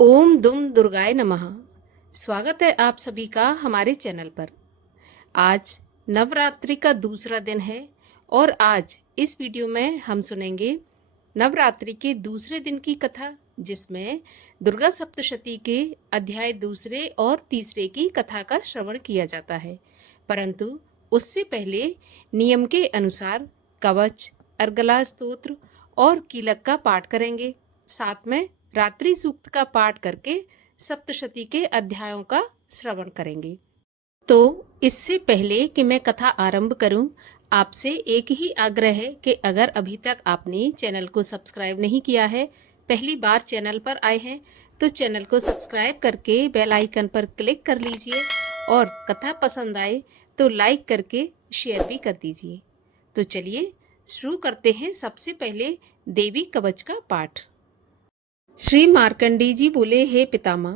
ओम दुम दुर्गाय नमः। स्वागत है आप सभी का हमारे चैनल पर। आज नवरात्रि का दूसरा दिन है और आज इस वीडियो में हम सुनेंगे नवरात्रि के दूसरे दिन की कथा, जिसमें दुर्गा सप्तशती के अध्याय दूसरे और तीसरे की कथा का श्रवण किया जाता है। परंतु उससे पहले नियम के अनुसार कवच, अर्गला स्तोत्र और कीलक का पाठ करेंगे। साथ में रात्रि सूक्त का पाठ करके सप्तशती के अध्यायों का श्रवण करेंगे। तो इससे पहले कि मैं कथा आरंभ करूं, आपसे एक ही आग्रह है कि अगर अभी तक आपने चैनल को सब्सक्राइब नहीं किया है, पहली बार चैनल पर आए हैं, तो चैनल को सब्सक्राइब करके बेल आइकन पर क्लिक कर लीजिए और कथा पसंद आए तो लाइक करके शेयर भी कर दीजिए। तो चलिए शुरू करते हैं। सबसे पहले देवी कवच का पाठ। श्री मार्कंडेय जी बोले, हे पितामह,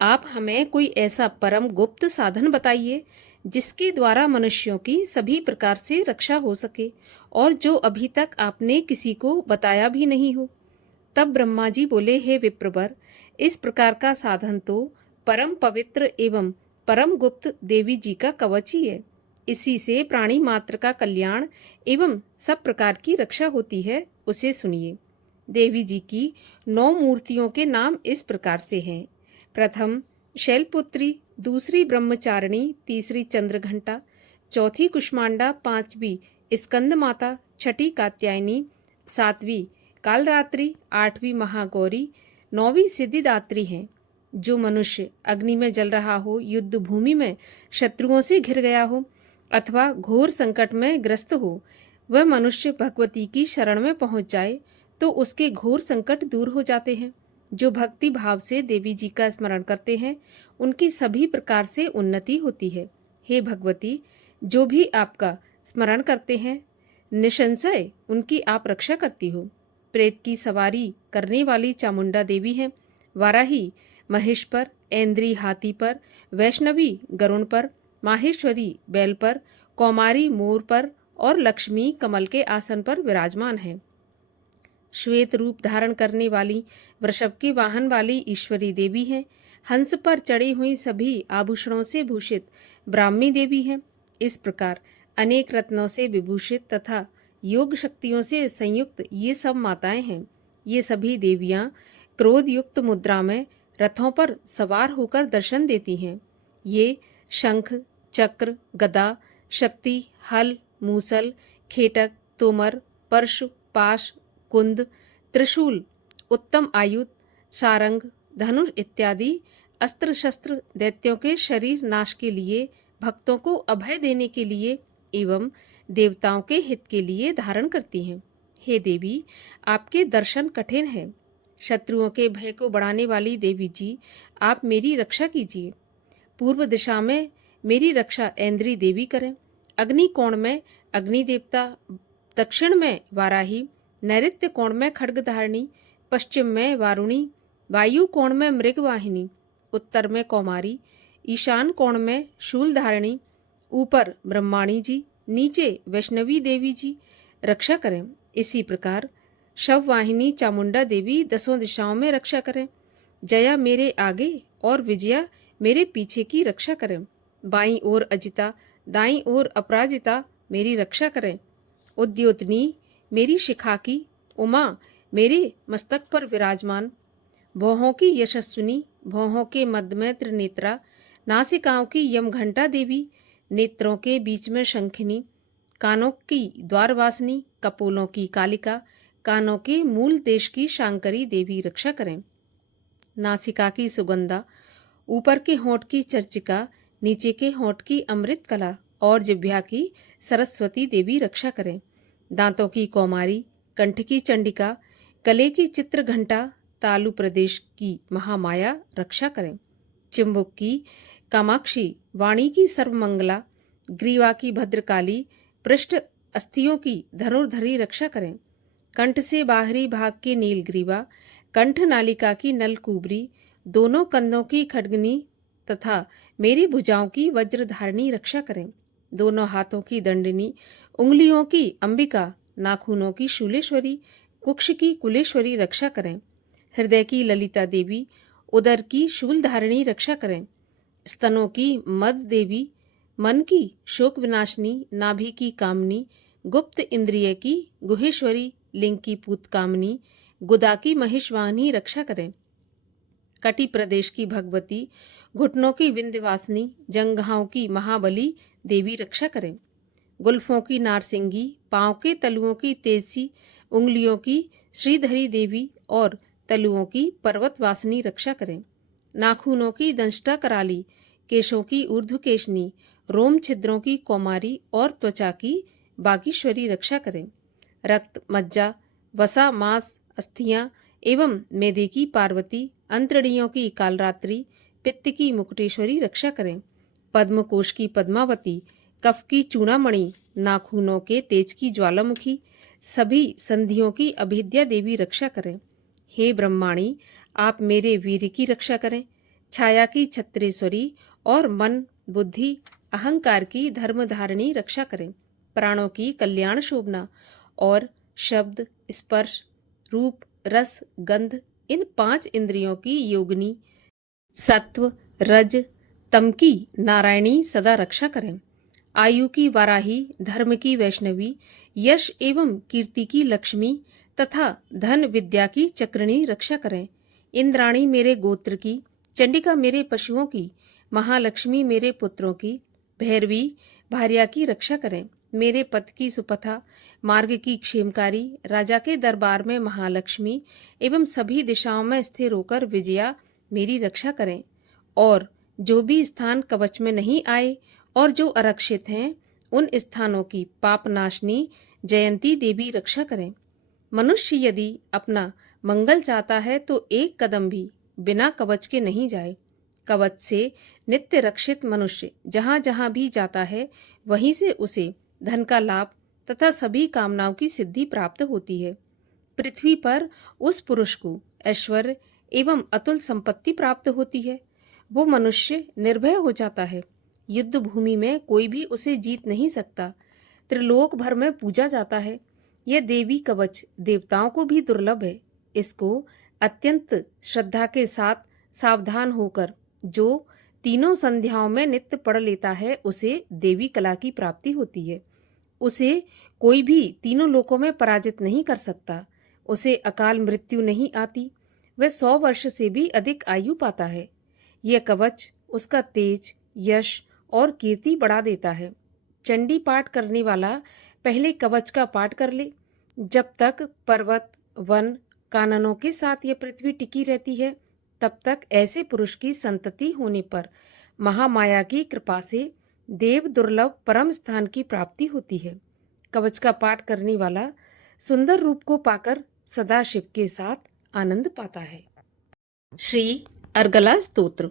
आप हमें कोई ऐसा परम गुप्त साधन बताइए जिसके द्वारा मनुष्यों की सभी प्रकार से रक्षा हो सके और जो अभी तक आपने किसी को बताया भी नहीं हो। तब ब्रह्मा जी बोले, हे विप्रवर, इस प्रकार का साधन तो परम पवित्र एवं परम गुप्त देवी जी का कवच ही है। इसी से प्राणी मात्र का कल्याण एवं सब प्रकार की रक्षा होती है। उसे सुनिए। देवी जी की 9 मूर्तियों के नाम इस प्रकार से हैं। प्रथम शैलपुत्री, दूसरी ब्रह्मचारिणी, तीसरी चंद्रघंटा, चौथी कुष्मांडा, पांचवी स्कंद माता, छठी कात्यायनी, सातवीं कालरात्रि, आठवीं महागौरी, नौवीं सिद्धिदात्री हैं। जो मनुष्य अग्नि में जल रहा हो, युद्ध भूमि में शत्रुओं से घिर गया हो अथवा घोर संकट में ग्रस्त हो, वह मनुष्य भगवती की शरण में पहुंच जाए तो उसके घोर संकट दूर हो जाते हैं। जो भक्ति भाव से देवी जी का स्मरण करते हैं, उनकी सभी प्रकार से उन्नति होती है। हे भगवती, जो भी आपका स्मरण करते हैं, निसंशय उनकी आप रक्षा करती हो। प्रेत की सवारी करने वाली चामुंडा देवी हैं। वाराही महेश पर, ऐन्द्री हाथी पर, वैष्णवी गरुण पर, माहेश्वरी बैल पर, कौमारी मोर पर और लक्ष्मी कमल के आसन पर विराजमान है। श्वेत रूप धारण करने वाली वृषभ के वाहन वाली ईश्वरी देवी हैं। हंस पर चढ़ी हुई सभी आभूषणों से भूषित ब्राह्मी देवी हैं। इस प्रकार अनेक रत्नों से विभूषित तथा योग शक्तियों से संयुक्त ये सब माताएं हैं। ये सभी देवियां क्रोध युक्त मुद्रा में रथों पर सवार होकर दर्शन देती हैं। ये शंख, चक्र, गदा, शक्ति, हल, मूसल, खेटक, तोमर, परशु, पाश, कुंद, त्रिशूल, उत्तम आयुध, सारंग, धनुष इत्यादि अस्त्र शस्त्र दैत्यों के शरीर नाश के लिए, भक्तों को अभय देने के लिए एवं देवताओं के हित के लिए धारण करती हैं। हे देवी, आपके दर्शन कठिन हैं। शत्रुओं के भय को बढ़ाने वाली देवी जी, आप मेरी रक्षा कीजिए। पूर्व दिशा में मेरी रक्षा ऐन्द्री देवी करें। अग्नि कोण में अग्नि देवता, दक्षिण में वाराही, नैऋत्य कोण में खड्गधारिणी, पश्चिम में वारुणी, वायु कोण में मृगवाहिनी, उत्तर में कौमारी, ईशान कोण में शूलधारिणी, ऊपर ब्रह्माणी जी, नीचे वैष्णवी देवी जी रक्षा करें। इसी प्रकार शववाहिनी चामुंडा देवी 10 दिशाओं में रक्षा करें। जया मेरे आगे और विजया मेरे पीछे की रक्षा करें। बाईं ओर अजिता, दाईं ओर अपराजिता मेरी रक्षा करें। उद्योतनी मेरी शिखा की, उमा मेरे मस्तक पर विराजमान, भौहों की यशस्विनी, भौहों के मध्य में त्रिनेत्रा, नासिकाओं की यमघंटा देवी, नेत्रों के बीच में शंखिनी, कानों की द्वारवासिनी, कपोलों की कालिका, कानों के मूल देश की शांकरी देवी रक्षा करें। नासिका की सुगंधा, ऊपर के होंठ की चर्चिका, नीचे के होंठ की अमृत कला और जिह्वा की सरस्वती देवी रक्षा करें। दांतों की कौमारी, कंठ की चंडिका, गले की चित्र घंटा, तालु प्रदेश की महामाया रक्षा करें। चिंबुक की कामाक्षी, वाणी की सर्वमंगला, ग्रीवा की भद्रकाली, पृष्ठ अस्थियों की धनुर्धरी रक्षा करें। कंठ से बाहरी भाग की नीलग्रीवा, कंठ नालिका की नलकूबरी, दोनों कंधों की खड्गनी तथा मेरी भुजाओं की वज्रधारिणी रक्षा करें। दोनों हाथों की दंडिनी, उंगलियों की अंबिका, नाखूनों की शूलेश्वरी, कुक्ष की कुलेश्वरी रक्षा करें। हृदय की ललिता देवी, उदर की शूलधारिणी रक्षा करें। स्तनों की मद देवी, मन की शोक विनाशिनी, नाभि की कामनी, गुप्त इंद्रिय की गुहेश्वरी, लिंग की पूत कामनी, गुदा की महेशवाहिनी रक्षा करें। कटी प्रदेश की भगवती, घुटनों की विंध्यवासिनी, जंघाओं की महाबली देवी रक्षा करें। गुल्फों की नारसिंगी, पांव के तलुओं की तेजसी, उंगलियों की श्रीधरी देवी और तलुओं की पर्वतवासिनी रक्षा करें। नाखूनों की दंष्टा कराली, केशों की ऊर्ध्वकेशनी, रोम छिद्रों की कौमारी और त्वचा की बागीश्वरी रक्षा करें। रक्त, मज्जा, वसा, मांस, अस्थियां एवं मेदे की पार्वती, अंतड़ियों की कालरात्रि, पित्त की मुकुटेश्वरी रक्षा करें। पद्मकोश की पद्मावती, कफ की चूड़ामणि, नाखूनों के तेज की ज्वालामुखी, सभी संधियों की अभेद्या देवी रक्षा करें। हे ब्रह्माणी, आप मेरे वीर की रक्षा करें। छाया की छत्रेश्वरी और मन, बुद्धि, अहंकार की धर्मधारिणी रक्षा करें। प्राणों की कल्याण शोभना और शब्द, स्पर्श, रूप, रस, गंध, इन 5 इंद्रियों की योगिनी, सत्व, रज, तम की नारायणी सदा रक्षा करें। आयु की वाराही, धर्म की वैष्णवी, यश एवं कीर्ति की लक्ष्मी तथा धन विद्या की चक्रिणी रक्षा करें। इंद्राणी मेरे गोत्र की, चंडिका मेरे पशुओं की, महालक्ष्मी मेरे पुत्रों की, भैरवी भार्या की रक्षा करें। मेरे पथ की सुपथा, मार्ग की क्षेमकारी, राजा के दरबार में महालक्ष्मी एवं सभी दिशाओं में स्थिर होकर विजया मेरी रक्षा करें। और जो भी स्थान कवच में नहीं आए और जो आरक्षित हैं, उन स्थानों की पापनाशनी जयंती देवी रक्षा करें। मनुष्य यदि अपना मंगल चाहता है तो एक कदम भी बिना कवच के नहीं जाए। कवच से नित्य रक्षित मनुष्य जहाँ जहाँ भी जाता है, वहीं से उसे धन का लाभ तथा सभी कामनाओं की सिद्धि प्राप्त होती है। पृथ्वी पर उस पुरुष को ऐश्वर्य एवं अतुल संपत्ति प्राप्त होती है। वो मनुष्य निर्भय हो जाता है। युद्ध भूमि में कोई भी उसे जीत नहीं सकता। त्रिलोक भर में पूजा जाता है। यह देवी कवच देवताओं को भी दुर्लभ है। इसको अत्यंत श्रद्धा के साथ सावधान होकर जो तीनों संध्याओं में नित्य पढ़ लेता है, उसे देवी कला की प्राप्ति होती है। उसे कोई भी तीनों लोकों में पराजित नहीं कर सकता। उसे अकाल मृत्यु नहीं आती। वह 100 वर्ष से भी अधिक आयु पाता है। यह कवच उसका तेज, यश और कीर्ति बढ़ा देता है। चंडी पाठ करने वाला पहले कवच का पाठ कर ले। जब तक पर्वत, वन, काननों के साथ यह पृथ्वी टिकी रहती है, तब तक ऐसे पुरुष की संतति होने पर महामाया की कृपा से देव दुर्लभ परम स्थान की प्राप्ति होती है। कवच का पाठ करने वाला सुंदर रूप को पाकर सदा शिव के साथ आनंद पाता है। श्री अर्गला स्तोत्र।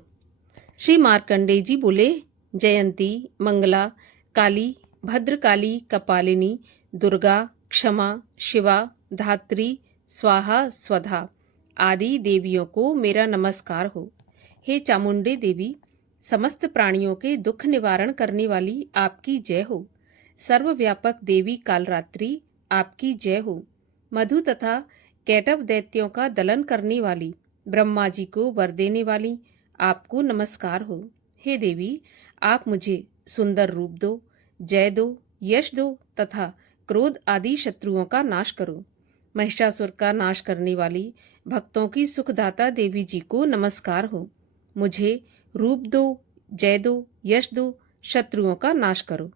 श्री मार्कंडेय जी बोले, जयंती, मंगला, काली, भद्रकाली, कपालिनी, दुर्गा, क्षमा, शिवा, धात्री, स्वाहा, स्वधा आदि देवियों को मेरा नमस्कार हो। हे चामुंडे देवी, समस्त प्राणियों के दुख निवारण करने वाली आपकी जय हो। सर्वव्यापक देवी कालरात्रि, आपकी जय हो। मधु तथा कैटव दैत्यों का दलन करने वाली, ब्रह्मा जी को वर देने वाली, आपको नमस्कार हो। हे देवी, आप मुझे सुंदर रूप दो, जय दो, यश दो तथा क्रोध आदि शत्रुओं का नाश करो। महिषासुर का नाश करने वाली, भक्तों की सुखदाता देवी जी को नमस्कार हो। मुझे रूप दो, जय दो, यश दो, शत्रुओं का नाश करो।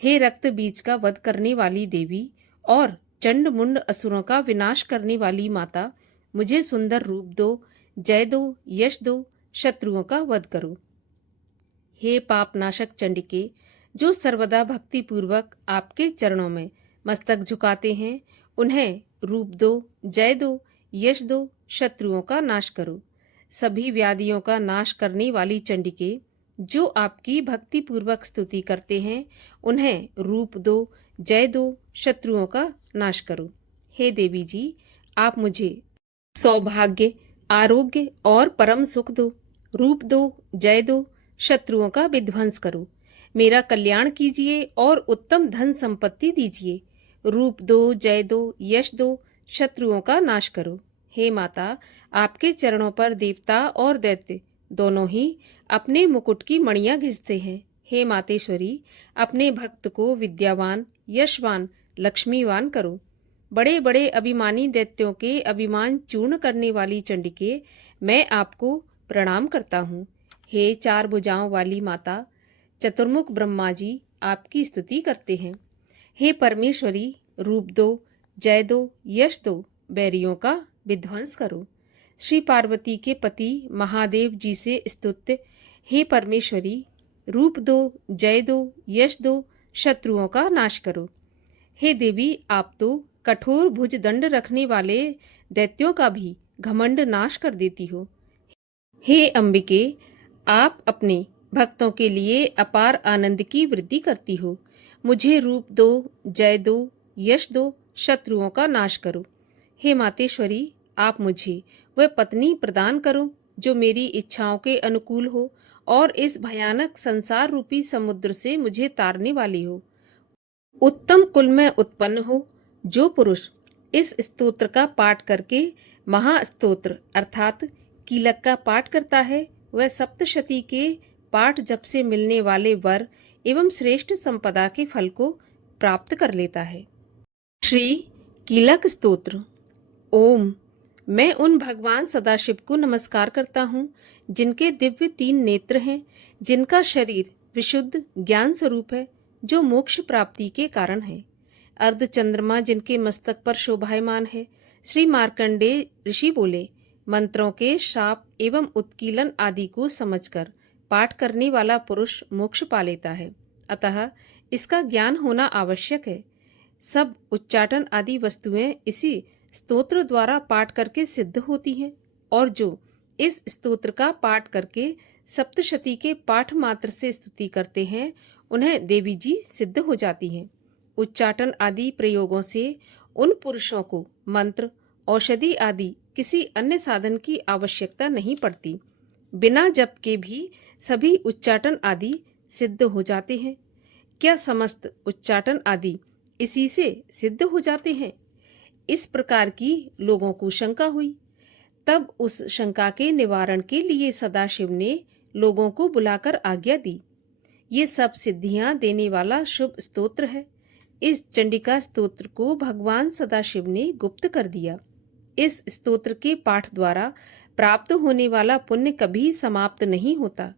हे रक्त बीज का वध करने वाली देवी और चंड मुंड असुरों का विनाश करने वाली माता, मुझे सुंदर रूप दो, जय दो, यश दो, शत्रुओं का वध करो। हे पाप नाशक चंडिके, जो सर्वदा भक्ति पूर्वक आपके चरणों में मस्तक झुकाते हैं, उन्हें रूप दो, जय दो, यश दो, शत्रुओं का नाश करो। सभी व्याधियों का नाश करने वाली चंडिके, जो आपकी भक्ति पूर्वक स्तुति करते हैं, उन्हें रूप दो, जय दो, शत्रुओं का नाश करो। हे देवी जी, आप मुझे सौभाग्य, आरोग्य और परम सुख दो। रूप दो, जय दो, शत्रुओं का विध्वंस करो। मेरा कल्याण कीजिए और उत्तम धन संपत्ति दीजिए। रूप दो, जय दो, यश दो, शत्रुओं का नाश करो। हे माता, आपके चरणों पर देवता और दैत्य दोनों ही अपने मुकुट की मणियां घिसते हैं। हे मातेश्वरी, अपने भक्त को विद्यावान, यशवान, लक्ष्मीवान करो। बड़े बड़े अभिमानी दैत्यों के अभिमान चूर्ण करने वाली चंडिके, मैं आपको प्रणाम करता हूँ। हे चार भुजाओं वाली माता, चतुर्मुख ब्रह्मा जी आपकी स्तुति करते हैं। हे परमेश्वरी, रूप दो, जय दो, यश दो, बैरियों का विध्वंस करो। श्री पार्वती के पति महादेव जी से स्तुत्य, हे परमेश्वरी, रूप दो, जय दो, यश दो, शत्रुओं का नाश करो। हे देवी, आप तो कठोर भुज दंड रखने वाले दैत्यों का भी घमंड नाश कर देती हो। हे अंबिके, आप अपने भक्तों के लिए अपार आनंद की वृद्धि करती हो। मुझे रूप दो, जय दो, यश दो, शत्रुओं का नाश करो। हे मातेश्वरी, आप मुझे वह पत्नी प्रदान करो जो मेरी इच्छाओं के अनुकूल हो और इस भयानक संसार रूपी समुद्र से मुझे तारने वाली हो। उत्तम कुल में उत्पन्न हो। जो पुरुष इस स्तोत्र का पाठ करके महास्तोत्र अर्थात कीलक का पाठ करता है, वह सप्तशती के पाठ जप से मिलने वाले वर एवं श्रेष्ठ संपदा के फल को प्राप्त कर लेता है। श्री कीलक स्तोत्र। ओम। मैं उन भगवान सदाशिव को नमस्कार करता हूँ जिनके दिव्य 3 नेत्र हैं, जिनका शरीर विशुद्ध ज्ञान स्वरूप है, जो मोक्ष प्राप्ति के कारण है। अर्ध चंद्रमा जिनके मस्तक पर शोभायमान है। श्री मार्कंडेय ऋषि बोले, मंत्रों के शाप एवं उत्कीलन आदि को समझकर पाठ करने वाला पुरुष मोक्ष पा लेता है, अतः इसका ज्ञान होना आवश्यक है। सब उच्चाटन आदि वस्तुएं इसी स्तोत्र द्वारा पाठ करके सिद्ध होती हैं, और जो इस स्तोत्र का पाठ करके सप्तशती के पाठ मात्र से स्तुति करते हैं, उन्हें देवी जी सिद्ध हो जाती हैं। उच्चाटन आदि प्रयोगों से उन पुरुषों को मंत्र, औषधि आदि किसी अन्य साधन की आवश्यकता नहीं पड़ती। बिना जप के भी सभी उच्चाटन आदि सिद्ध हो जाते हैं। क्या समस्त उच्चाटन आदि इसी से सिद्ध हो जाते हैं? इस प्रकार की लोगों को शंका हुई। तब उस शंका के निवारण के लिए सदाशिव ने लोगों को बुलाकर आज्ञा दी। ये सब सिद्धियां देने वाला शुभ स्तोत्र है। इस चंडिका स्तोत्र को भगवान सदाशिव ने गुप्त कर दिया। इस स्तोत्र के पाठ द्वारा प्राप्त होने वाला पुण्य कभी समाप्त नहीं होता।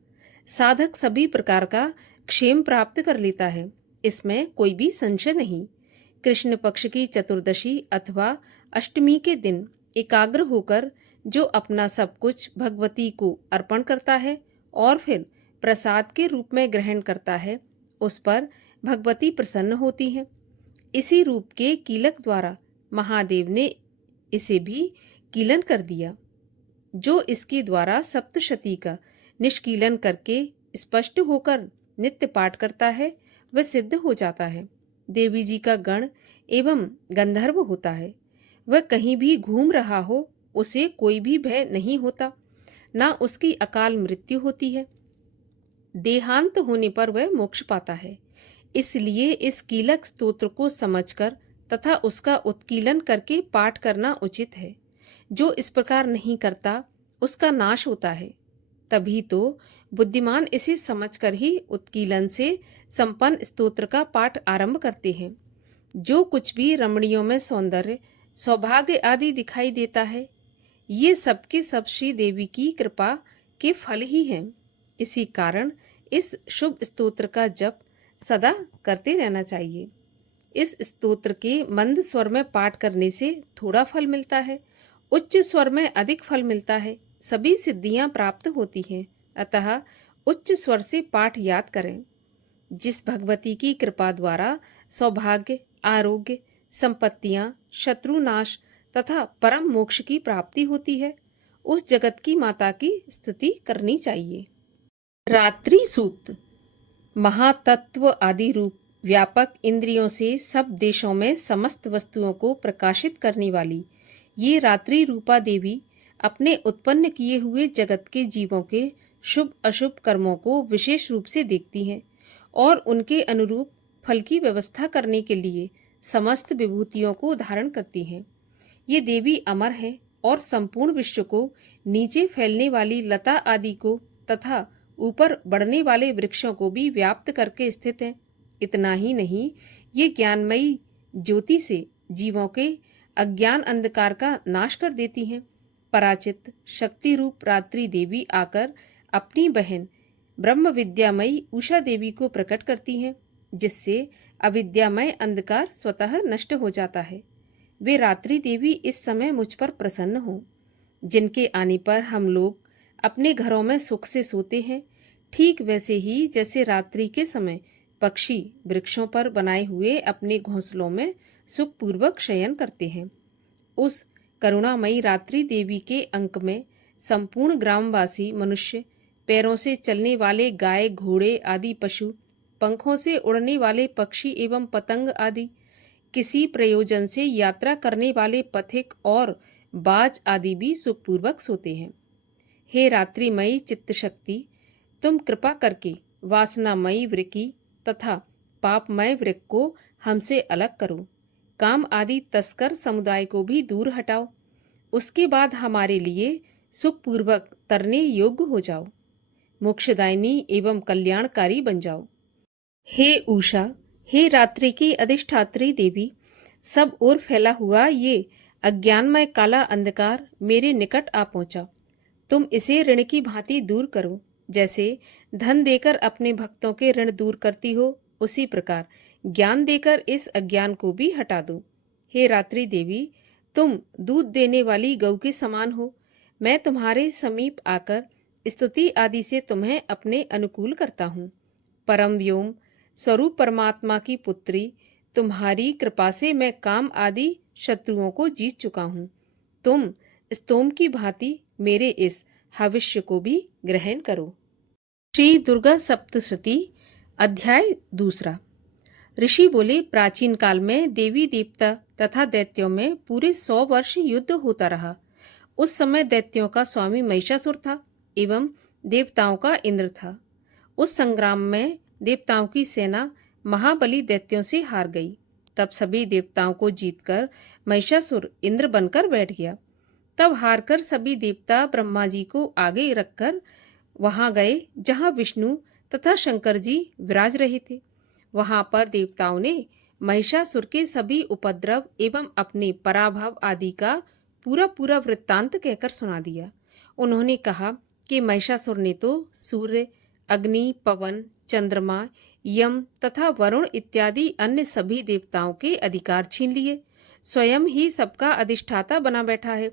साधक सभी प्रकार का क्षेम प्राप्त कर लेता है, इसमें कोई भी संशय नहीं। कृष्ण पक्ष की चतुर्दशी अथवा अष्टमी के दिन एकाग्र होकर जो अपना सब कुछ भगवती को अर्पण करता है और फिर प्रसाद के रूप में ग्रहण करता है, उस पर भगवती प्रसन्न होती हैं। इसी रूप के कीलक द्वारा महादेव ने इसे भी कीलन कर दिया। जो इसके द्वारा सप्तशती का निष्कीलन करके स्पष्ट होकर नित्य पाठ करता है, वह सिद्ध हो जाता है। देवी जी का गण एवं गंधर्व होता है। वह कहीं भी घूम रहा हो, उसे कोई भी भय नहीं होता, ना उसकी अकाल मृत्यु होती है। देहांत होने पर वह मोक्ष पाता है। इसलिए इस कीलक स्तोत्र को समझकर तथा उसका उत्कीलन करके पाठ करना उचित है। जो इस प्रकार नहीं करता, उसका नाश होता है। तभी तो बुद्धिमान इसे समझकर ही उत्कीलन से संपन्न स्तोत्र का पाठ आरंभ करते हैं। जो कुछ भी रमणियों में सौंदर्य, सौभाग्य आदि दिखाई देता है, ये सबके सब श्री देवी की कृपा के फल ही हैं। इसी कारण इस शुभ स्तोत्र का जप सदा करते रहना चाहिए। इस स्तोत्र के मंद स्वर में पाठ करने से थोड़ा फल मिलता है, उच्च स्वर में अधिक फल मिलता है। सभी सिद्धियां प्राप्त होती हैं, अतः उच्च स्वर से पाठ याद करें। जिस भगवती की कृपा द्वारा सौभाग्य, आरोग्य, संपत्तियां, शत्रुनाश तथा परम मोक्ष की प्राप्ति होती है, उस जगत की माता की स्तुति करनी चाहिए। रात्रि सूक्त। महातत्व आदि रूप व्यापक इंद्रियों से सब देशों में समस्त वस्तुओं को प्रकाशित करने वाली ये रात्रि रूपा देवी अपने उत्पन्न किए हुए जगत के जीवों के शुभ अशुभ कर्मों को विशेष रूप से देखती हैं और उनके अनुरूप फल की व्यवस्था करने के लिए समस्त विभूतियों को धारण करती हैं। ये देवी अमर है और संपूर्ण विश्व को नीचे फैलने वाली लता आदि को तथा ऊपर बढ़ने वाले वृक्षों को भी व्याप्त करके स्थित है। इतना ही नहीं, ये ज्ञानमयी ज्योति से जीवों के अज्ञान अंधकार का नाश कर देती हैं। पराचित शक्ति रूप रात्रि देवी आकर अपनी बहन ब्रह्म विद्यामयी उषा देवी को प्रकट करती हैं, जिससे अविद्यामय अंधकार स्वतः नष्ट हो जाता है। वे रात्रि देवी इस समय मुझ पर प्रसन्न हो, जिनके आने पर हम लोग अपने घरों में सुख से सोते हैं, ठीक वैसे ही जैसे रात्रि के समय पक्षी वृक्षों पर बनाए हुए अपने घोंसलों में सुखपूर्वक शयन करते हैं। उस करुणामयी रात्रि देवी के अंक में संपूर्ण ग्रामवासी मनुष्य, पैरों से चलने वाले गाय घोड़े आदि पशु, पंखों से उड़ने वाले पक्षी एवं पतंग आदि, किसी प्रयोजन से यात्रा करने वाले पथिक और बाज आदि भी सुखपूर्वक सोते हैं। हे रात्रिमयी चित्त शक्ति, तुम कृपा करके वासनामयी वृक्की तथा पापमय वृक्क को हमसे अलग करो। काम आदि तस्कर समुदाय को भी दूर हटाओ। उसके बाद हमारे लिए सुखपूर्वक तरने योग्य हो जाओ। मोक्षदायिनी एवं कल्याणकारी बन जाओ। हे उषा, हे रात्रि की अधिष्ठात्री देवी, सब ओर फैला हुआ ये अज्ञानमय काला अंधकार मेरे निकट आ पहुंचा। तुम इसे ऋण की भांति दूर करो। जैसे धन देकर अपने भक्तों के ऋण दूर करती हो, उसी प्रकार ज्ञान देकर इस अज्ञान को भी हटा दो। हे रात्रि देवी, तुम दूध देने वाली गौ के समान हो। मैं तुम्हारे समीप आकर स्तुति आदि से तुम्हें अपने अनुकूल करता हूँ। परम व्योम स्वरूप परमात्मा की पुत्री, तुम्हारी कृपा से मैं काम आदि शत्रुओं को जीत चुका हूँ। तुम स्तोम की भांति मेरे इस हविष्य को भी ग्रहण करो। श्री दुर्गा सप्तशती अध्याय दूसरा। ऋषि बोले, प्राचीन काल में देवी देवता तथा दैत्यों में पूरे 100 वर्ष युद्ध होता रहा। उस समय दैत्यों का स्वामी महिषासुर था एवं देवताओं का इंद्र था। उस संग्राम में देवताओं की सेना महाबली दैत्यों से हार गई। तब सभी देवताओं को जीतकर महिषासुर इंद्र बनकर बैठ गया। तब हारकर सभी देवता ब्रह्मा जी को आगे रखकर वहां गए जहां विष्णु तथा शंकर जी विराज रहे थे। वहां पर देवताओं ने महिषासुर के सभी उपद्रव एवं अपने पराभव आदि का पूरा पूरा वृत्तांत कहकर सुना दिया। उन्होंने कहा कि महिषासुर ने तो सूर्य, अग्नि, पवन, चंद्रमा, यम तथा वरुण इत्यादि अन्य सभी देवताओं के अधिकार छीन लिए, स्वयं ही सबका अधिष्ठाता बना बैठा है।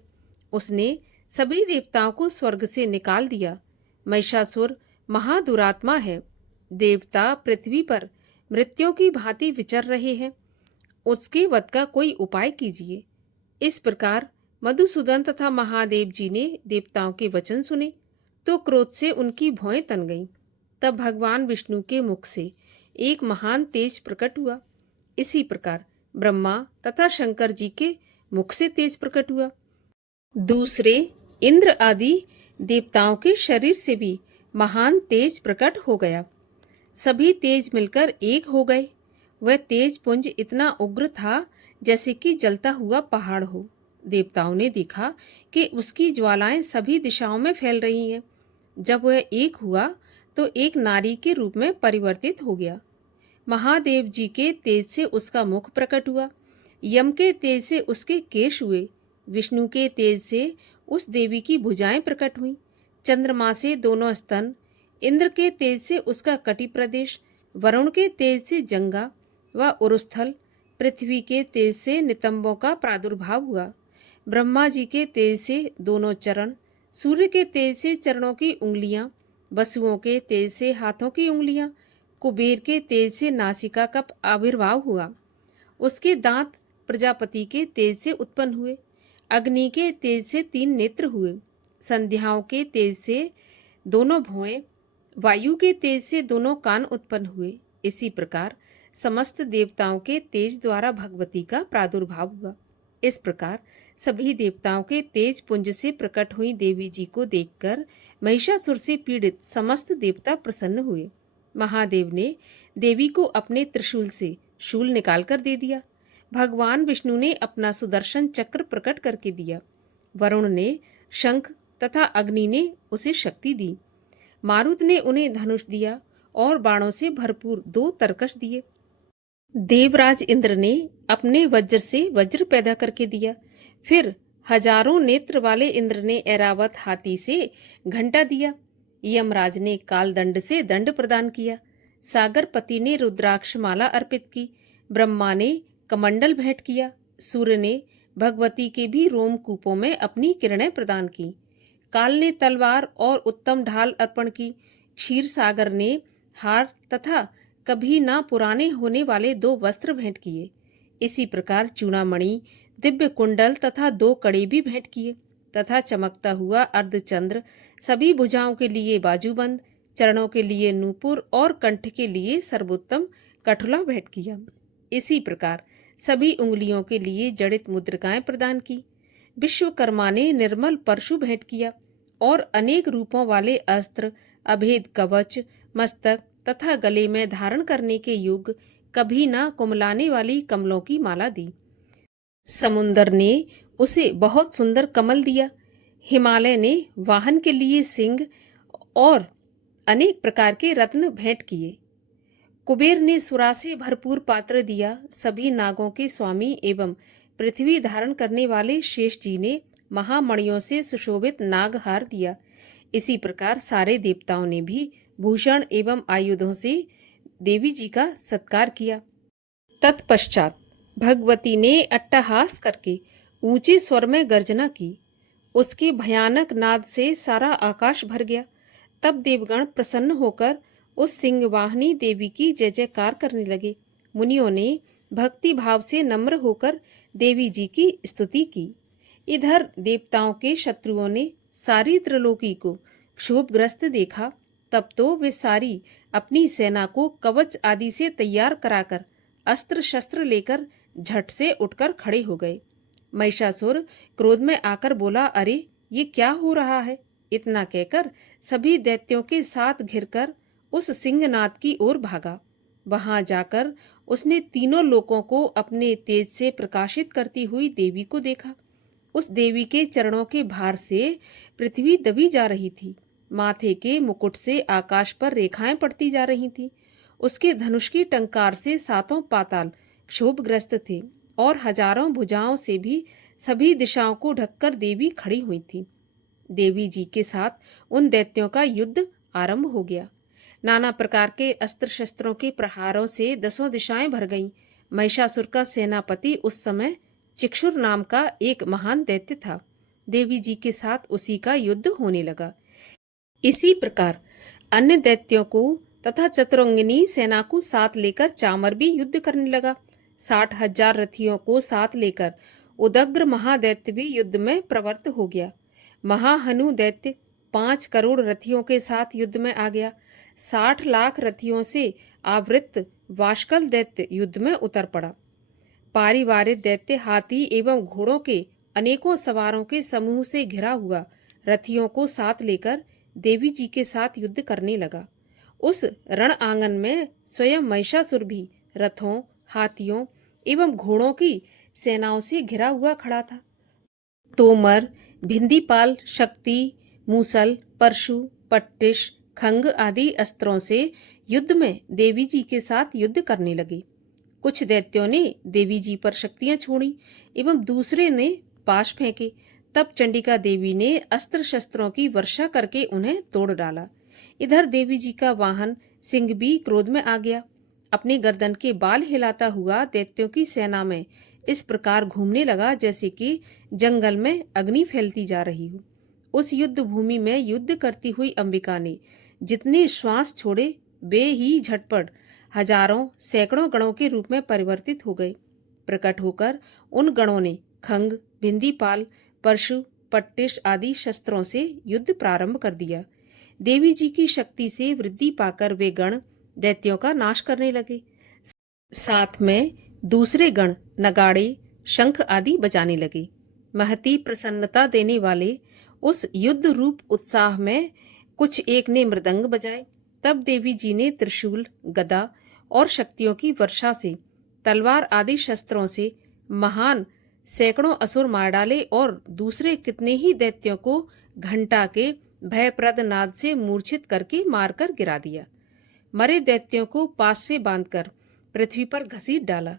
उसने सभी देवताओं को स्वर्ग से निकाल दिया। महिषासुर महादुरात्मा है। देवता पृथ्वी पर मृत्यों की भांति विचर रहे हैं। उसके वध का कोई उपाय कीजिए। इस प्रकार मधुसूदन तथा महादेव जी ने देवताओं के वचन सुने तो क्रोध से उनकी भौएं तन गईं। तब भगवान विष्णु के मुख से एक महान तेज प्रकट हुआ। इसी प्रकार ब्रह्मा तथा शंकर जी के मुख से तेज प्रकट हुआ। दूसरे इंद्र आदि देवताओं के शरीर से भी महान तेज प्रकट हो गया। सभी तेज मिलकर एक हो गए। वह तेज पुंज इतना उग्र था जैसे कि जलता हुआ पहाड़ हो। देवताओं ने देखा कि उसकी ज्वालाएं सभी दिशाओं में फैल रही हैं। जब वह एक हुआ तो एक नारी के रूप में परिवर्तित हो गया। महादेव जी के तेज से उसका मुख प्रकट हुआ। यम के तेज से उसके केश हुए। विष्णु के तेज से उस देवी की भुजाएं प्रकट हुईं। चंद्रमा से दोनों स्तन, इंद्र के तेज से उसका कटि प्रदेश, वरुण के तेज से जंगा व उरुस्थल, पृथ्वी के तेज से नितंबों का प्रादुर्भाव हुआ। ब्रह्मा जी के तेज से दोनों चरण, सूर्य के तेज से चरणों की उंगलियां, वसुओं के तेज से हाथों की उंगलियां, कुबेर के तेज से नासिका का आविर्भाव हुआ। उसके दांत प्रजापति के तेज से उत्पन्न हुए। अग्नि के तेज से 3 नेत्र हुए। संध्याओं के तेज से दोनों भौएं, वायु के तेज से दोनों कान उत्पन्न हुए। इसी प्रकार समस्त देवताओं के तेज द्वारा भगवती का प्रादुर्भाव हुआ। इस प्रकार सभी देवताओं के तेज पुंज से प्रकट हुई देवी जी को देखकर महिषासुर से पीड़ित समस्त देवता प्रसन्न हुए। महादेव ने देवी को अपने त्रिशूल से शूल निकाल कर दे दिया। भगवान विष्णु ने अपना सुदर्शन चक्र प्रकट करके दिया। वरुण ने शंख तथा अग्नि ने उसे शक्ति दी। मारुत ने उन्हें धनुष दिया और बाणों से भरपूर 2 तरकश दिए। देवराज इंद्र ने अपने वज्र से वज्र पैदा करके दिया। फिर हजारों नेत्र वाले इंद्र ने ऐरावत हाथी से घंटा दिया। यमराज ने कालदंड से दंड प्रदान किया। सागरपति ने रुद्राक्ष माला अर्पित की। ब्रह्मा ने कमंडल भेंट किया। सूर्य ने भगवती के भी रोमकूपों में अपनी किरणें प्रदान की। काल ने तलवार और उत्तम ढाल अर्पण की। क्षीर सागर ने हार तथा कभी ना पुराने होने वाले 2 वस्त्र भेंट किए। इसी प्रकार चूड़ामणि, दिव्य कुंडल तथा 2 कड़े भी भेंट किए तथा चमकता हुआ अर्धचंद्र, सभी भुजाओं के लिए बाजूबंद, चरणों के लिए नूपुर और कंठ के लिए सर्वोत्तम कठुला भेंट किया। इसी प्रकार सभी उंगलियों के लिए जड़ित मुद्रिकाएं प्रदान की। विश्वकर्मा ने निर्मल परशु भेंट किया और अनेक रूपों वाले अस्त्र, अभेद कवच, मस्तक तथा गले में धारण करने के योग्य कभी ना कुमलाने वाली कमलों की माला दी। समुंदर ने उसे बहुत सुंदर कमल दिया। हिमालय ने वाहन के लिए सिंह और अनेक प्रकार के रत्न भेंट किए। कुबेर ने सुरा से भरपूर पात्र दिया। सभी नागों के स्वामी एवं पृथ्वी धारण करने वाले शेष जी ने महामणियों से सुशोभित नागहार दिया। इसी प्रकार सारे देवताओं ने भी भूषण एवं आयुधों से देवी जी का सत्कार किया। तत्पश्चात भगवती ने अट्टहास करके ऊंचे स्वर में गर्जना की। उसके भयानक नाद से सारा आकाश भर गया। तब देवगण प्रसन्न होकर उस सिंहवाहिनी देवी की जय जयकार करने लगे। मुनियों ने भक्ति भाव से नम्र होकर देवी जी की स्तुति की। इधर देवताओं के शत्रुओं ने सारी त्रिलोकी को क्षोभग्रस्त देखा। तब तो वे सारी अपनी सेना को कवच आदि से तैयार कराकर अस्त्र शस्त्र लेकर झट से उठकर खड़े हो गए। महिषासुर क्रोध में आकर बोला, अरे ये क्या हो रहा है? इतना कहकर सभी दैत्यों के साथ घिरकर उस सिंहनाद की ओर भागा। वहां जाकर उसने तीनों लोकों को अपने तेज से प्रकाशित करती हुई देवी को देखा। उस देवी के चरणों के भार से पृथ्वी दबी जा रही थी। माथे के मुकुट से आकाश पर रेखाएं पड़ती जा रही थीं। उसके धनुष की टंकार से 7 पाताल क्षोभग्रस्त थे और हजारों भुजाओं से भी सभी दिशाओं को ढककर देवी खड़ी हुई थी। देवी जी के साथ उन दैत्यों का युद्ध आरंभ हो गया। नाना प्रकार के अस्त्र शस्त्रों के प्रहारों से 10 दिशाएं भर गईं। महिषासुर का सेनापति उस समय चिक्षुर नाम का एक महान दैत्य था। देवी जी के साथ उसी का युद्ध होने लगा। इसी प्रकार अन्य दैत्यों को तथा चतुरंगिनी सेना को साथ लेकर चामर भी युद्ध करने लगा। 60,000 रथियों को साथ लेकर उदग्र महादैत्य भी युद्ध में प्रवृत्त हो गया। महाहनु दैत्य 5 करोड़ रथियों के साथ युद्ध में आ गया। 60 लाख रथियों से आवृत्त वाशकल दैत्य युद्ध में उतर पड़ा। पारिवारिक दैत्य हाथी एवं घोड़ों के अनेकों सवारों के समूह से घिरा हुआ रथियों को साथ लेकर देवी जी के साथ युद्ध करने लगा। उस रण आंगन में स्वयं महिषासुर भी रथों, हाथियों एवं घोड़ों की सेनाओं से घिरा हुआ खड़ा था। तोमर, भिंदीपाल, शक्ति, मूसल, परशु, पट्टिश, खंग आदि अस्त्रों से युद्ध में देवी जी के साथ युद्ध करने लगे। कुछ दैत्यों ने देवी जी पर शक्तियां छोड़ी एवं दूसरे ने पाश फेंके। तब चंडिका देवी ने अस्त्र शस्त्रों की वर्षा करके उन्हें तोड़ डाला। इधर देवी जी का वाहन सिंह भी क्रोध में आ गया। अपने गर्दन के बाल हिलाता हुआ दैत्यों की सेना में इस प्रकार घूमने लगा जैसे कि जंगल में अग्नि फैलती जा रही हो। उस युद्ध भूमि में युद्ध करती हुई अंबिका ने जितने श्वास छोड़े वे ही झटपट हजारों सैकड़ों गणों के रूप में परिवर्तित हो गए। प्रकट होकर उन गणों ने खंग, भिंदीपाल, परशु, पट्टिश आदि शस्त्रों से युद्ध प्रारंभ कर दिया। देवी जी की शक्ति से वृद्धि पाकर वे गण दैत्यों का नाश करने लगे। साथ में दूसरे गण नगाड़े, शंख आदि बजाने लगे। महती प्रसन्नता देने वाले उस युद्ध रूप उत्साह में कुछ एक ने मृदंग बजाए। तब देवी जी ने त्रिशूल, गदा और शक्तियों की वर्षा से, तलवार आदि शस्त्रों से महान सैकड़ों असुर मार डाले और दूसरे कितने ही दैत्यों को घंटा के भयप्रद नाद से मूर्छित करके मारकर गिरा दिया। मरे दैत्यों को पास से बांधकर पृथ्वी पर घसीट डाला।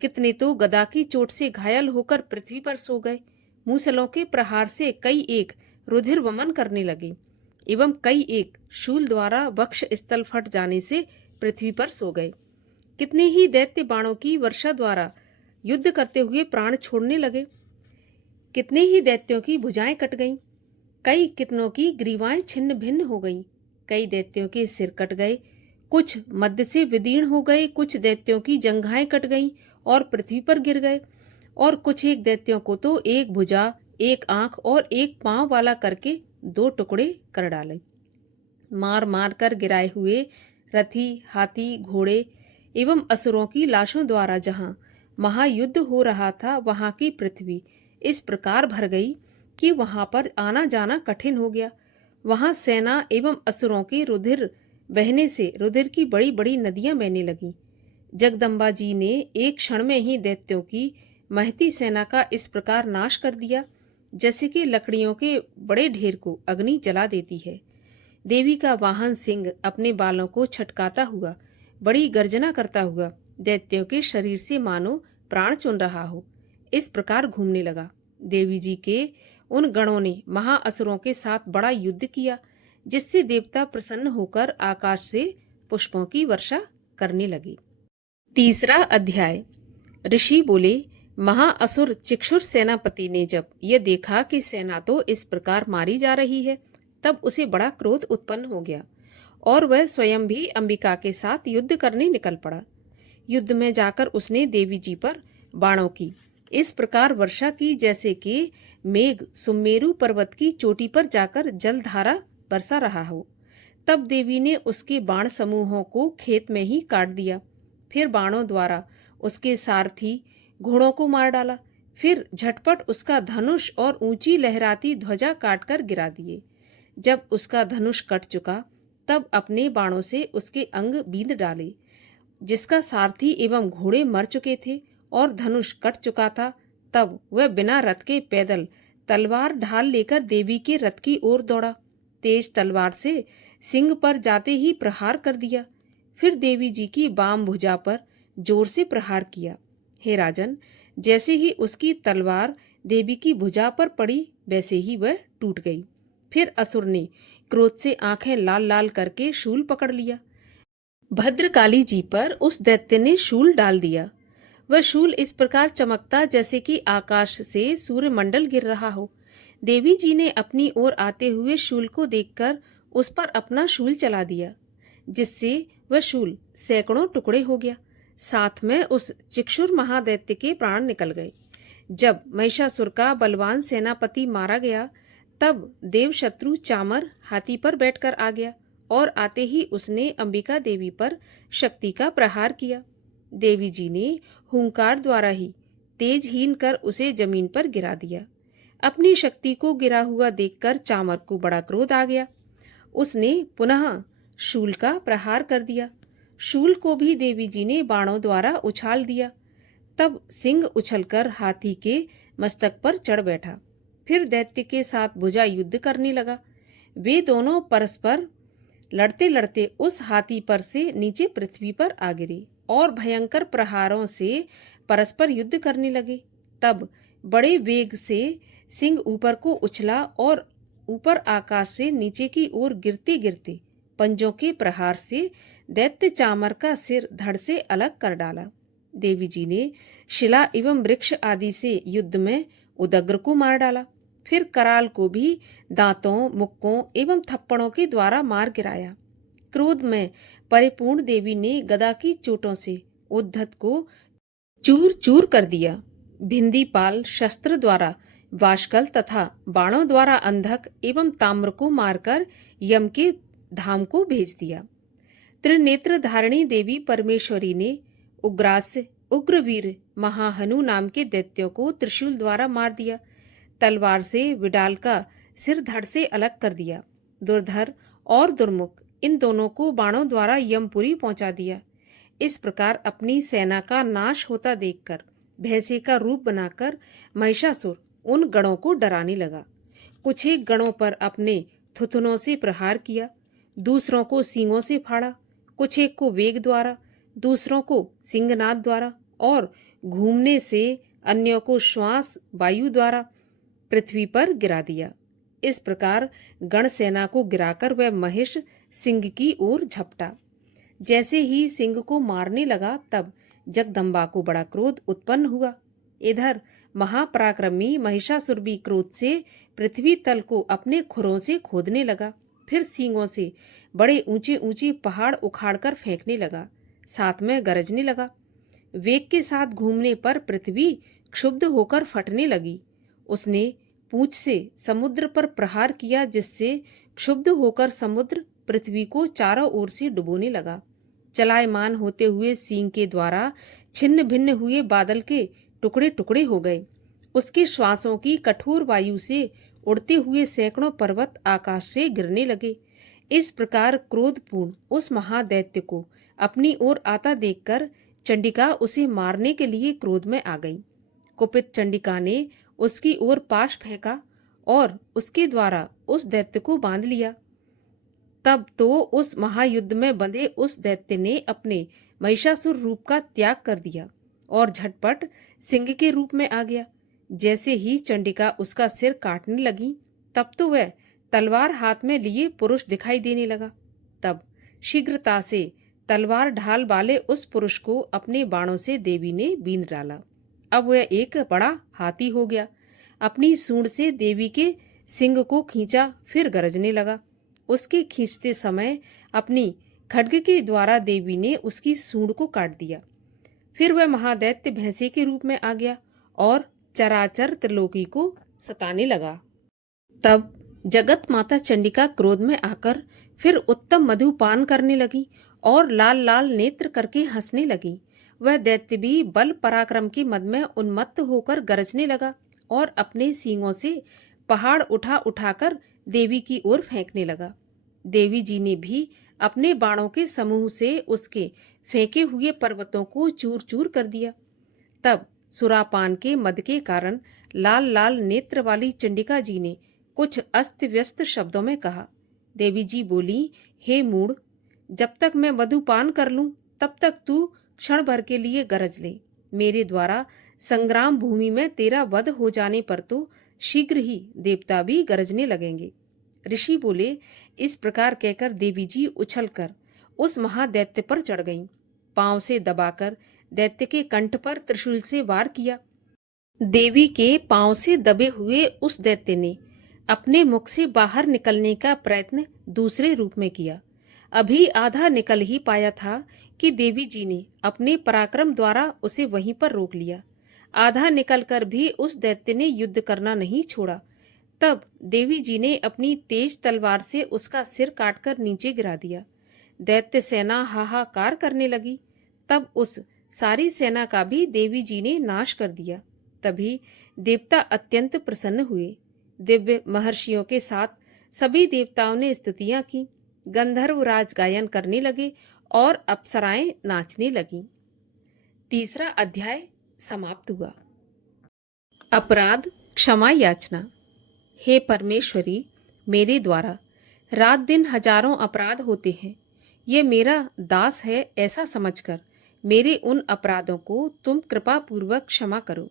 कितने तो गदा की चोट से घायल होकर पृथ्वी पर सो गए। मूसलों के प्रहार से कई एक रुधिर वमन करने लगे एवं कई एक शूल द्वारा वक्ष स्थल फट जाने से पृथ्वी पर सो गए। कितने ही दैत्य बाणों की वर्षा द्वारा युद्ध करते हुए प्राण छोड़ने लगे। कितने ही दैत्यों की भुजाएं कट गईं। कई कितनों की ग्रीवाएं छिन्न भिन्न हो गईं। कई दैत्यों के सिर कट गए, कुछ मध्य से विदीर्ण हो गए, कुछ दैत्यों की जंघाएं कट गईं और पृथ्वी पर गिर गए, और कुछ एक दैत्यों को तो एक भुजा, एक आंख और एक पांव वाला करके 2 टुकड़े कर डाले। मार मार कर गिराए हुए रथी, हाथी, घोड़े एवं असुरों की लाशों द्वारा जहां महायुद्ध हो रहा था, वहां की पृथ्वी इस प्रकार भर गई कि वहां पर आना जाना कठिन हो गया। वहां सेना एवं असुरों के रुधिर बहने से रुधिर की बड़ी बड़ी नदियां बहने लगीं। जगदम्बा जी ने एक क्षण में ही दैत्यों की महती सेना का इस प्रकार नाश कर दिया, जैसे कि लकड़ियों के बड़े ढेर को अग्नि जला देती है। देवी का वाहन सिंह अपने बालों को छटकाता हुआ, बड़ी गर्जना करता हुआ दैत्यों के शरीर से मानो प्राण चुन रहा हो, इस प्रकार घूमने लगा। देवी जी के उन गणों ने महाअसुरों के साथ बड़ा युद्ध किया, जिससे देवता प्रसन्न होकर आकाश से पुष्पों की वर्षा करने लगे। तीसरा अध्याय। ऋषि बोले, महाअसुर चिक्षुर सेनापति ने जब यह देखा कि सेना तो इस प्रकार मारी जा रही है, तब उसे बड़ा क्रोध उत्पन्न हो गया और वह स्वयं भी अंबिका के साथ युद्ध करने निकल पड़ा। युद्ध में जाकर उसने देवी जी पर बाणों की इस प्रकार वर्षा की जैसे कि मेघ सुमेरु पर्वत की चोटी पर जाकर जलधारा बरसा रहा हो। तब देवी ने उसके बाण समूहों को खेत में ही काट दिया। फिर बाणों द्वारा उसके सारथी घोड़ों को मार डाला। फिर झटपट उसका धनुष और ऊंची लहराती ध्वजा काटकर गिरा दिए। जब उसका धनुष कट चुका, तब अपने बाणों से उसके अंग बींध डाले। जिसका सारथी एवं घोड़े मर चुके थे और धनुष कट चुका था, तब वह बिना रथ के पैदल तलवार ढाल लेकर देवी के रथ की ओर दौड़ा। तेज तलवार से सिंह पर जाते ही प्रहार कर दिया। फिर देवी जी की बाम भुजा पर जोर से प्रहार किया। हे राजन, जैसे ही उसकी तलवार देवी की भुजा पर पड़ी, वैसे ही वह टूट गई। फिर असुर ने क्रोध से आंखें लाल लाल करके शूल पकड़ लिया। भद्रकाली जी पर उस दैत्य ने शूल डाल दिया। वह शूल इस प्रकार चमकता जैसे कि आकाश से सूर्यमंडल गिर रहा हो। देवी जी ने अपनी ओर आते हुए शूल को देखकर उस पर अपना शूल चला दिया, जिससे वह शूल सैकड़ों टुकड़े हो गया। साथ में उस चिक्षुर महादैत्य के प्राण निकल गए। जब महिषासुर का बलवान सेनापति मारा गया, तब देवशत्रु चामर हाथी पर बैठकर आ गया और आते ही उसने अंबिका देवी पर शक्ति का प्रहार किया। देवी जी ने हुंकार द्वारा ही तेजहीन कर उसे जमीन पर गिरा दिया। अपनी शक्ति को गिरा हुआ देखकर चामर को बड़ा क्रोध आ गया। उसने पुनः शूल का प्रहार कर दिया। शूल को भी देवी जी ने बाणों द्वारा उछाल दिया। तब सिंह उछलकर हाथी के मस्तक पर चढ़ बैठा। फिर दैत्य के साथ भुजा युद्ध करने लगा। वे दोनों परस्पर लड़ते लड़ते उस हाथी पर से नीचे पृथ्वी पर आ गिरे और भयंकर प्रहारों से परस्पर युद्ध करने लगे। तब बड़े वेग से सिंह ऊपर को उछला और ऊपर आकाश से नीचे की ओर गिरते गिरते पंजों के प्रहार से दैत्य चामर का सिर धड़ से अलग कर डाला। देवी जी ने शिला एवं वृक्ष आदि से युद्ध में उदग्र को मार डाला। फिर कराल को भी दांतों, मुक्कों एवं थप्पड़ों के द्वारा मार गिराया। क्रोध में परिपूर्ण देवी ने गदा की चोटों से उद्धत को चूर चूर कर दिया। भिंदीपाल शस्त्र द्वारा वाशकल तथा बाणों द्वारा अंधक एवं ताम्र को मारकर यम के धाम को भेज दिया। त्रिनेत्र धारिणी देवी परमेश्वरी ने उग्रास्य, उग्रवीर, महाहनु नाम के दैत्यों को त्रिशूल द्वारा मार दिया। तलवार से विडाल का सिर धड़ से अलग कर दिया। दुर्धर और दुर्मुख इन दोनों को बाणों द्वारा यमपुरी पहुंचा दिया। इस प्रकार अपनी सेना का नाश होता देखकर भैंसे का रूप बनाकर महिषासुर उन गणों को डराने लगा। कुछ एक गणों पर अपने थुथुनों से प्रहार किया, दूसरों को सींगों से फाड़ा, कुछ एक को वेग द्वारा, दूसरों को सिंहनाद द्वारा और घूमने से अन्यों को श्वास वायु द्वारा पृथ्वी पर गिरा दिया। इस प्रकार गण सेना को गिराकर वह महिष सिंह की ओर झपटा। जैसे ही सिंह को मारने लगा तब जगदम्बा को बड़ा क्रोध उत्पन्न हुआ। इधर महापराक्रमी महिषासुर भी क्रोध से पृथ्वी तल को अपने खुरों से खोदने लगा, फिर सींगों से बड़े ऊंचे ऊंचे पहाड़ उखाड़कर फेंकने लगा, साथ में गरजने लगा। वेग के साथ घूमने पर पृथ्वी क्षुब्ध होकर फटने लगी। उसने पूंछ से समुद्र पर प्रहार किया, जिससे क्षुब्ध होकर समुद्र पृथ्वी को चारों ओर से डुबोने लगा। चलायमान होते हुए सींग के द्वारा छिन्न भिन्न हुए बादल के टुकड़े टुकड़े हो गए। उसके श्वासों की कठोर वायु से उड़ते हुए सैकड़ों पर्वत आकाश से गिरने लगे। इस प्रकार क्रोधपूर्ण उस महादैत्य को अपनी ओर आता देखकर चंडिका उसे मारने के लिए क्रोध में आ गई। कुपित चंडिका ने उसकी ओर पाश फेंका और उसके द्वारा उस दैत्य को बांध लिया। तब तो उस महायुद्ध में बंधे उस दैत्य ने अपने महिषासुर रूप का त्याग कर दिया और झटपट सिंह के रूप में आ गया। जैसे ही चंडिका उसका सिर काटने लगी, तब तो वह तलवार हाथ में लिए पुरुष दिखाई देने लगा। तब शीघ्रता से तलवार ढाल वाले उस पुरुष को अपने बाणों से देवी ने बींध डाला। अब वह एक बड़ा हाथी हो गया। अपनी सूंड से देवी के सिंग को खींचा, फिर गरजने लगा। उसके खींचते समय अपनी खड्ग के द्वारा देवी ने उसकी सूंड को काट दिया। फिर वह महादैत्य भैंसे के रूप में आ गया और चराचर त्रिलोकी को सताने लगा। तब जगत माता चंडिका क्रोध में आकर फिर उत्तम मधुपान करने लगी और लाल लाल नेत्र करके हंसने लगी। वह दैत्य भी बल पराक्रम के मद में उन्मत्त होकर गरजने लगा और अपने सींगों से पहाड़ उठा उठाकर देवी की ओर फेंकने लगा। देवी जी ने भी अपने बाणों के समूह से उसके फेंके हुए पर्वतों को चूर चूर कर दिया। तब सुरापान के मद के कारण लाल लाल नेत्र वाली चंडिका जी ने कुछ अस्त व्यस्त शब्दों में कहा। देवी जी बोली, हे मूढ़, जब तक मैं मधुपान कर लूं तब तक तू क्षण भर के लिए गरज ले। मेरे द्वारा संग्राम भूमि में तेरा वध हो जाने पर तो शीघ्र ही देवता भी गरजने लगेंगे। ऋषि बोले। इस प्रकार कहकर देवी जी उछलकर उस महादैत्य पर चढ़ गईं। पांव से दबाकर दैत्य के कंठ पर त्रिशूल से वार किया। देवी के पांव से दबे हुए उस दैत्य ने अपने मुख से बाहर निकलने का प्रयत्न दूसरे रूप में किया। अभी आधा निकल ही पाया था कि देवी जी ने अपने पराक्रम द्वारा उसे वहीं पर रोक लिया। आधा निकलकर भी उस दैत्य ने युद्ध करना नहीं छोड़ा। तब देवी जी ने अपनी तेज तलवार से उसका सिर काटकर नीचे गिरा दिया। दैत्य सेना हाहाकार करने लगी। तब उस सारी सेना का भी देवी जी ने नाश कर दिया। तभी देवता अत्यंत प्रसन्न हुए। दिव्य महर्षियों के साथ सभी देवताओं ने स्तुतियां की। गंधर्वराज गायन करने लगे और अप्सराएं नाचने लगीं। तीसरा अध्याय समाप्त हुआ। अपराध क्षमा याचना। हे परमेश्वरी, मेरे द्वारा रात दिन हजारों अपराध होते हैं। ये मेरा दास है ऐसा समझकर मेरे उन अपराधों को तुम कृपा पूर्वक क्षमा करो।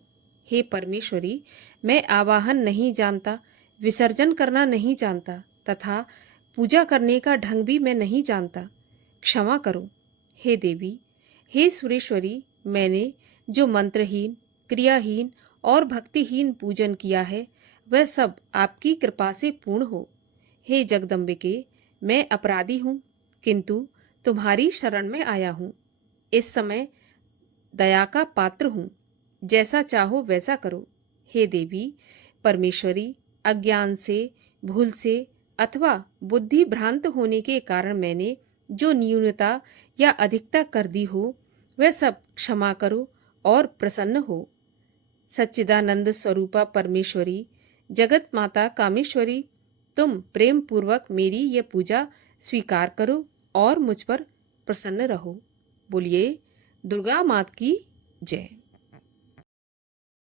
हे परमेश्वरी, मैं आवाहन नहीं जानता, विसर्जन करना नहीं जानता तथा पूजा करने का ढंग भी मैं नहीं जानता। क्षमा करो। हे देवी, हे सुरेश्वरी, मैंने जो मंत्रहीन, क्रियाहीन और भक्तिहीन पूजन किया है वह सब आपकी कृपा से पूर्ण हो। हे जगदम्बिके, मैं अपराधी हूँ, किंतु तुम्हारी शरण में आया हूँ। इस समय दया का पात्र हूँ, जैसा चाहो वैसा करो। हे देवी परमेश्वरी, अज्ञान से, भूल से अथवा बुद्धि भ्रांत होने के कारण मैंने जो न्यूनता या अधिकता कर दी हो वह सब क्षमा करो और प्रसन्न हो। सच्चिदानंद स्वरूपा परमेश्वरी, जगत माता कामेश्वरी, तुम प्रेम पूर्वक मेरी यह पूजा स्वीकार करो और मुझ पर प्रसन्न रहो। बोलिए दुर्गा मात की जय।